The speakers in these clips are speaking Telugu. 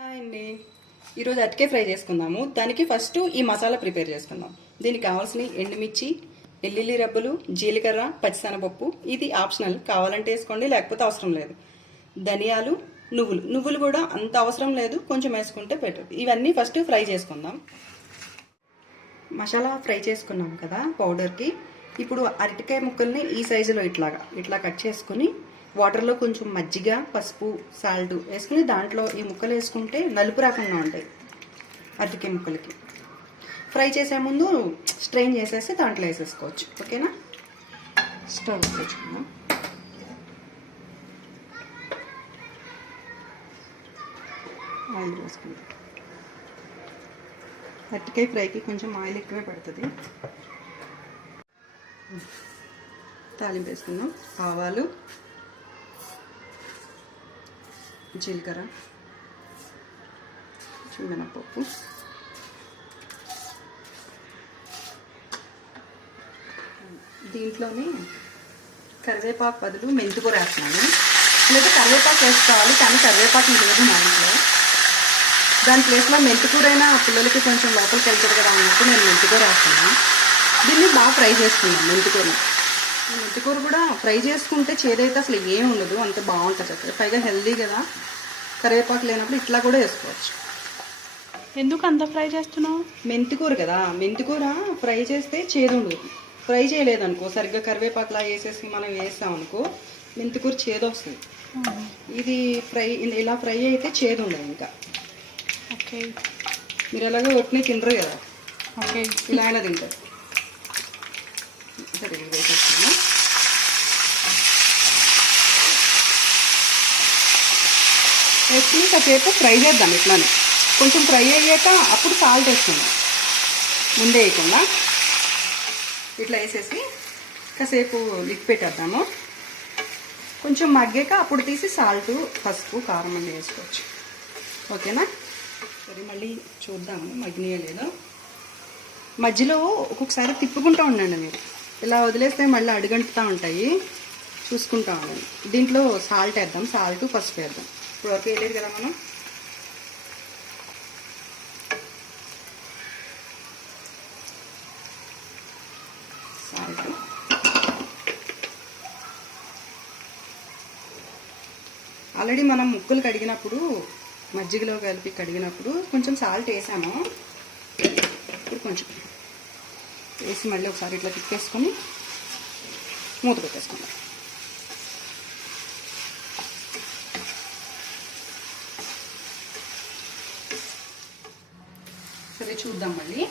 హాయ్ అండి, ఈరోజు అరటికాయ ఫ్రై చేసుకుందాము. దానికి ఫస్ట్ ఈ మసాలా ప్రిపేర్ చేసుకుందాం. దీనికి కావాల్సిన ఎండుమిర్చి, వెల్లుల్లి రబ్బలు, జీలకర్ర, పచ్చిశనగపప్పు. ఇది ఆప్షనల్, కావాలంటే వేసుకోండి, లేకపోతే అవసరం లేదు. ధనియాలు, నువ్వులు కూడా అంత అవసరం లేదు, కొంచెం వేసుకుంటే బెటర్. ఇవన్నీ ఫస్ట్ ఫ్రై చేసుకుందాం. మసాలా ఫ్రై చేసుకున్నాం కదా పౌడర్కి. ఇప్పుడు అరటికాయ ముక్కల్ని ఈ సైజులో ఇట్లా కట్ చేసుకుని వాటర్లో కొంచెం మజ్జిగ, పసుపు, సాల్ట్ వేసుకుని దాంట్లో ఈ ముక్కలు వేసుకుంటే నలుపు రాకుండా ఉంటాయి. అరటికాయ ముక్కలకి ఫ్రై చేసే ముందు స్ట్రెయిన్ చేసేసి దాంట్లో వేసేసుకోవచ్చు. ఓకేనా? స్టవ్ తెచ్చుకుందాం. ఆయిల్ వేసుకుందాం. అరటికాయ ఫ్రైకి కొంచెం ఆయిల్ ఎక్కువే పడుతుంది. తాలింపు వేసుకుందాం. ఆవాలు, జీలకర్ర, మినపప్పు, దీంట్లోని కరివేపాకు బదులు మెంతికూర వేస్తున్నాను. లేదా కరివేపాకు వేసుకోవాలి, కానీ కరివేపాకు లేదు మా ఇంట్లో. దాని ప్లేస్లో మెంతికూర అయినా పిల్లలకి కొంచెం లోపలికి వెళ్తారు కదా అన్నట్టు నేను మెంతికూర వేస్తున్నాను. దీన్ని బాగా ఫ్రై చేసుకున్నాను. మెంతికూర కూడా ఫ్రై చేసుకుంటే చేదైతే అసలు ఏం ఉండదు, అంత బాగుంటుంది. అసలు పైగా హెల్దీ కదా, కరివేపాకు లేనప్పుడు ఇట్లా కూడా వేసుకోవచ్చు. ఎందుకు అంత ఫ్రై చేస్తున్నావు? మెంతికూర కదా, మెంతికూర ఫ్రై చేస్తే చేదు ఉండదు. ఫ్రై చేయలేదనుకో, సరిగ్గా కరివేపాకులా వేసేసి మనం వేస్తామనుకో మెంతికూర చేదు వస్తుంది. ఇది ఇలా ఫ్రై అయితే చేదు ఉండదు. ఇంకా ఓకే, మీరు ఎలాగో ఒట్టిని తినరు కదా, ఓకే, ఇలా అయినా తింటారు. సరే, వేసేస్తాను. వేసుకుని కాసేపు ఫ్రై చేద్దాం. ఇట్లానే కొంచెం ఫ్రై అయ్యాక అప్పుడు సాల్ట్ వేసుకుందాం. ముందే వేయకుండా ఇట్లా వేసేసి కాసేపు లిక్ పెట్టేద్దాము. కొంచెం మగ్గాక అప్పుడు తీసి సాల్ట్, పసుపు, కారం అన్నీ వేసుకోవచ్చు. ఓకేనా? సరే, మళ్ళీ చూద్దాము మగ్గినాయో లేదో. మధ్యలో ఒక్కొక్కసారి తిప్పుకుంటూ ఉండండి. మీరు ఇలా వదిలేస్తే మళ్ళీ అడుగంటుతూ ఉంటాయి, చూసుకుంటా ఉండండి. దీంట్లో సాల్ట్ వేద్దాం, సాల్ట్, పసుపు వేద్దాం. ఇప్పుడు వరకు వేయలేదు కదా మనం. సాల్ట్, ఆల్రెడీ మనం ముక్కలు కడిగినప్పుడు మజ్జిగలో కలిపి కడిగినప్పుడు కొంచెం సాల్ట్ వేసాము. ఇప్పుడు కొంచెం వేసి మళ్ళీ ఒకసారి ఇట్లా తిప్పేసుకొని మూత పెట్టేసుకుందాం. సరే, చూద్దాం. మళ్ళీ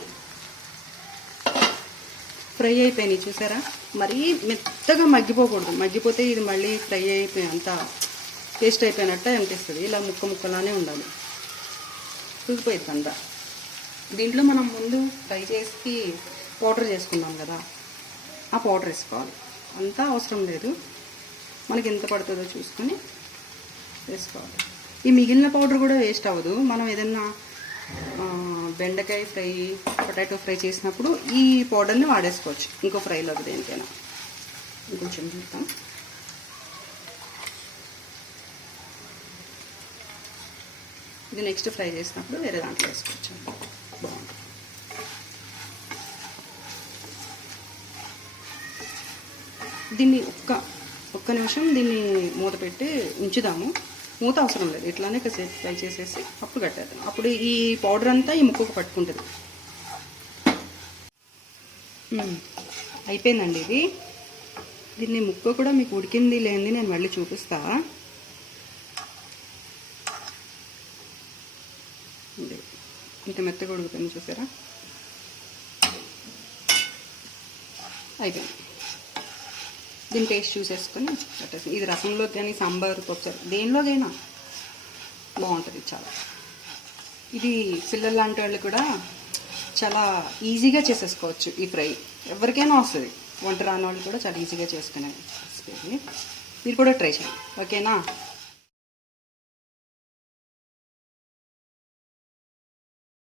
ఫ్రై అయిపోయినాయి చూసారా. మరీ మెత్తగా మగ్గిపోకూడదు, మగ్గిపోతే ఇది మళ్ళీ ఫ్రై అయిపోయి అంతా టేస్ట్ అయిపోయినట్టు అనిపిస్తుంది. ఇలా ముక్కలానే ఉండాలి, ఉడికిపోయింది అంతా. దీంట్లో మనం ముందు ఫ్రై చేసి పౌడర్ చేసుకున్నాం కదా, ఆ పౌడర్ వేసుకోవాలి. అంతా అవసరం లేదు, మనకి ఎంత పడుతుందో చూసుకొని వేసుకోవాలి. ఈ మిగిలిన పౌడర్ కూడా వేస్ట్ అవ్వదు. మనం ఏదన్నా బెండకాయ ఫ్రై, పొటాటో ఫ్రై చేసినప్పుడు ఈ పౌడర్ని వాడేసుకోవచ్చు. ఇంకో ఫ్రైలో దేనికైనా. ఇంకొంచెం చూద్దాం. ఇది నెక్స్ట్ ఫ్రై చేసినప్పుడు వేరే దాంట్లో వేసుకోవచ్చు, బాగుంటుంది. దీన్ని ఒక్క నిమిషం దీన్ని మూత పెట్టి ఉంచుదాము. మూత అవసరం లేదు, ఇట్లానే కాసేపు ఫ్రై చేసేసి అప్పుడు కట్టేద్దాం. అప్పుడు ఈ పౌడర్ అంతా ఈ ముక్కకు పట్టుకుంటుంది. అయిపోయిందండి ఇది. దీన్ని ముక్క కూడా మీకు ఉడికింది లేనిది నేను మళ్ళీ చూపిస్తా. ఇంత మెత్తగా ఉడుకుతుంది చూసారా. అయిపోయింది. దీని టేస్ట్ చూసేసుకొని పెట్టేసి, ఇది రసంలో కానీ సాంబార్, పప్పుచారు దేనిలోకైనా బాగుంటుంది చాలా. ఇది పిల్లలు లాంటి వాళ్ళు కూడా చాలా ఈజీగా చేసేసుకోవచ్చు. ఈ ఫ్రై ఎవరికైనా వస్తుంది, వంట రాని వాళ్ళు కూడా చాలా ఈజీగా చేసుకునే రెసిపీ. మీరు కూడా ట్రై చేయండి. ఓకేనా?